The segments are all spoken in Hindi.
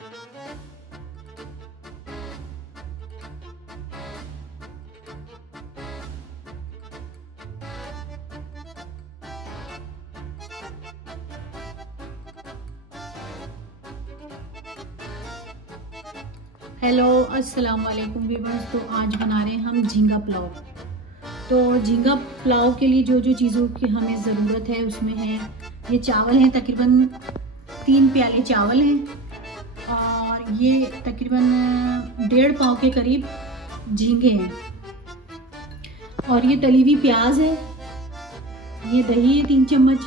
हेलो अस्सलाम वालेकुम व्यूअर्स। तो आज बना रहे हैं हम झींगा पुलाव। तो झींगा पुलाव के लिए जो जो चीज़ों की हमें ज़रूरत है उसमें है ये चावल हैं, तकरीबन 3 प्याले चावल हैं, और ये तकरीबन 1.5 पाव के करीब झींगे हैं, और ये तली हुई प्याज है, ये दही है 3 चम्मच,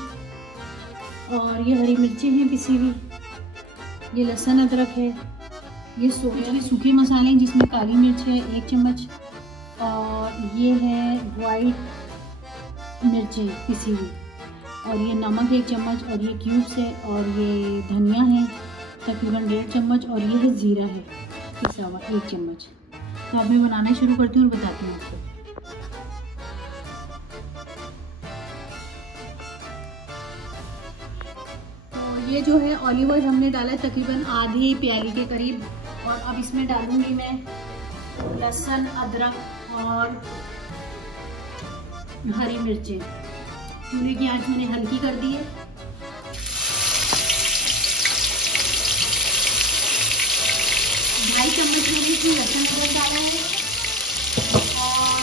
और ये हरी मिर्चें हैं पिसी हुई, ये लहसुन अदरक है, ये सोया सूखे मसाले हैं जिसमें काली मिर्च है 1 चम्मच, और ये है वाइट मिर्चें पिसी हुई, और ये नमक 1 चम्मच, और ये क्यूब्स है, और ये धनिया है तकरीबन 1.5 चम्मच, और ये है ज़ीरा है पिसा हुआ 1 चम्मच। तो अब मैं बनाना शुरू करती हूँ और बताती हूँ आपको। तो ये जो है ऑलिव ऑयल हमने डाला है तकरीबन आधी प्याली के करीब, और अब इसमें डालूंगी मैं लहसुन अदरक और हरी मिर्चें। चूल्हे की आंच मैंने हल्की कर दी है। ढाई चम्मच मैंने इसमें लहसुन अदरक डाला है, और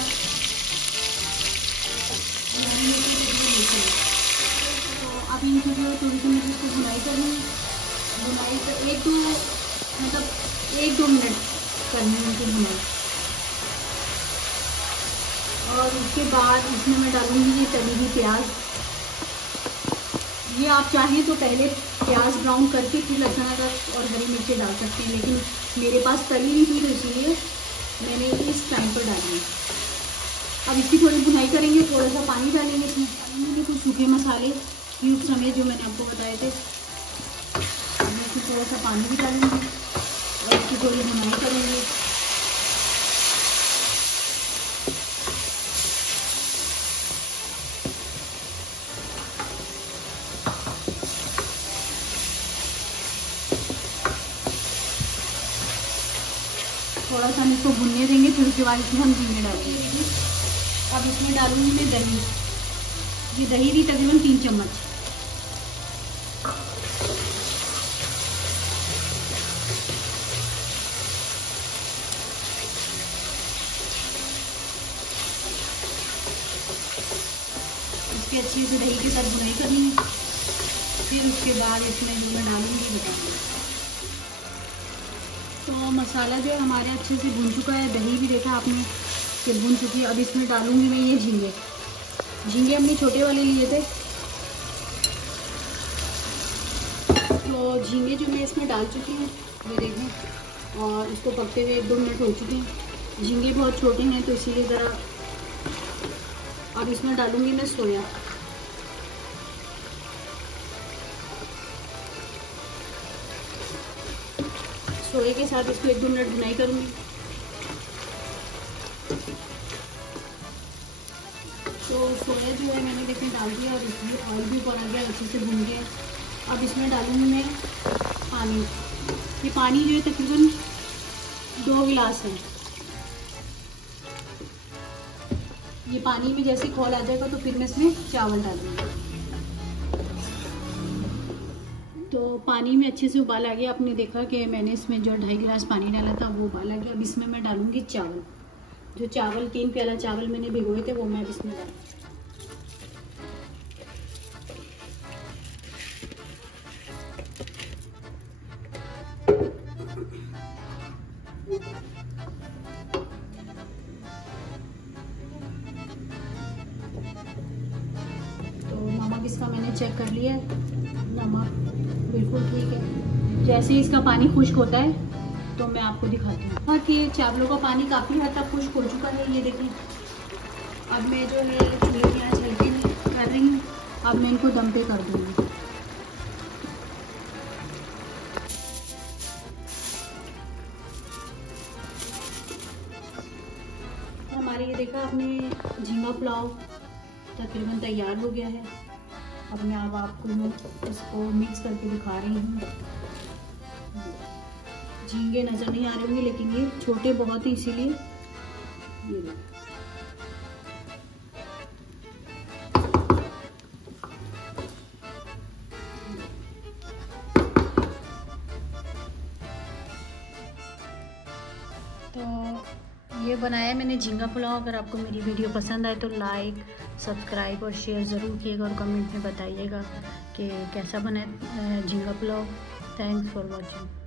तो अब इनको जो थोड़ी सी मुझे इसको भुनाई करनी है, भुनाई तो 1-2 मिनट करनी है उनकी भुनाई। और उसके बाद इसमें मैं डालूंगी ये तली हुई प्याज। ये आप चाहें तो पहले प्याज ब्राउन करके फिर लहसुन अदरक और हरी मिर्चें डाल सकते हैं, लेकिन मेरे पास तली नहीं थी तो इसलिए मैंने इस टाइम पर डाली है। अब इसकी थोड़ी भुनाई करेंगे, थोड़ा सा पानी डालेंगे इसमें, डालेंगे कुछ सूखे मसाले क्यूब समेत जो मैंने आपको बताए थे। इसमें थोड़ा सा पानी भी डालेंगे और इसकी थोड़ी भुनाई करेंगे। थोड़ा सा हम इसको भुनने देंगे, फिर उसके बाद इसमें हम झींगे डालेंगे। अब इसमें डालूंगी मैं दही। ये दही भी तकरीबन 3 चम्मच। इसके अच्छे से दही के साथ भुनाई करनी है, फिर उसके बाद इसमें जो मैं डालूंगी बताऊंगी। तो मसाला जो है हमारे अच्छे से भुन चुका है, दही भी देखा आपने कि भुन चुकी है। अब इसमें डालूंगी मैं ये झींगे। झींगे हमने छोटे वाले लिए थे, तो झींगे जो मैं इसमें डाल चुकी हूँ, ये देखें, और इसको पकते हुए 1-2 मिनट हो चुके हैं। झींगे बहुत छोटे हैं तो इसीलिए ज़रा। अब इसमें डालूंगी मैं सोया। सोए के साथ इसको 1-2 मिनट भुनाई करूंगी। तो सोया जो है मैंने देखिए डाल दिया, और इसमें ऑयल भी ऊपर आ गया, अच्छे से भून गया। अब इसमें डालूंगी मैं पानी। ये पानी जो है तकरीबन 2 गिलास है। ये पानी में जैसे खौल आ जाएगा तो फिर मैं इसमें चावल डालूंगी। तो पानी में अच्छे से उबाल आ गया। आपने देखा कि मैंने इसमें जो 2.5 गिलास पानी डाला था वो उबाल आ गया। अब इसमें मैं डालूंगी चावल। जो चावल 3 प्याला चावल मैंने भिगोए थे वो मैं इसमें डालूंगी। तो नमक इसका मैंने चेक कर लिया है, नमक बिल्कुल ठीक है। जैसे ही इसका पानी खुश्क होता है तो मैं आपको दिखाती हूँ। हाँ कि चावलों का पानी काफ़ी हद तक खुश्क हो चुका है, ये देखिए। अब मैं जो है चूल्हे की आंच हल्की कर रही हूँ। अब मैं इनको दम पे कर दूँगी। हमारे ये देखा आपने झींगा पुलाव तकरीबन तैयार हो गया है। अब मैं आपको इसको मिक्स करके दिखा रही हूँ। झींगे नज़र नहीं आ रहे होंगे, लेकिन ये छोटे बहुत ही, इसीलिए ये देखो। तो ये बनाया मैंने झींगा पुलाव। अगर आपको मेरी वीडियो पसंद आए तो लाइक, सब्सक्राइब और शेयर ज़रूर कीजिएगा और कमेंट में बताइएगा कि कैसा बना है झींगा पुलाव। Thanks for watching.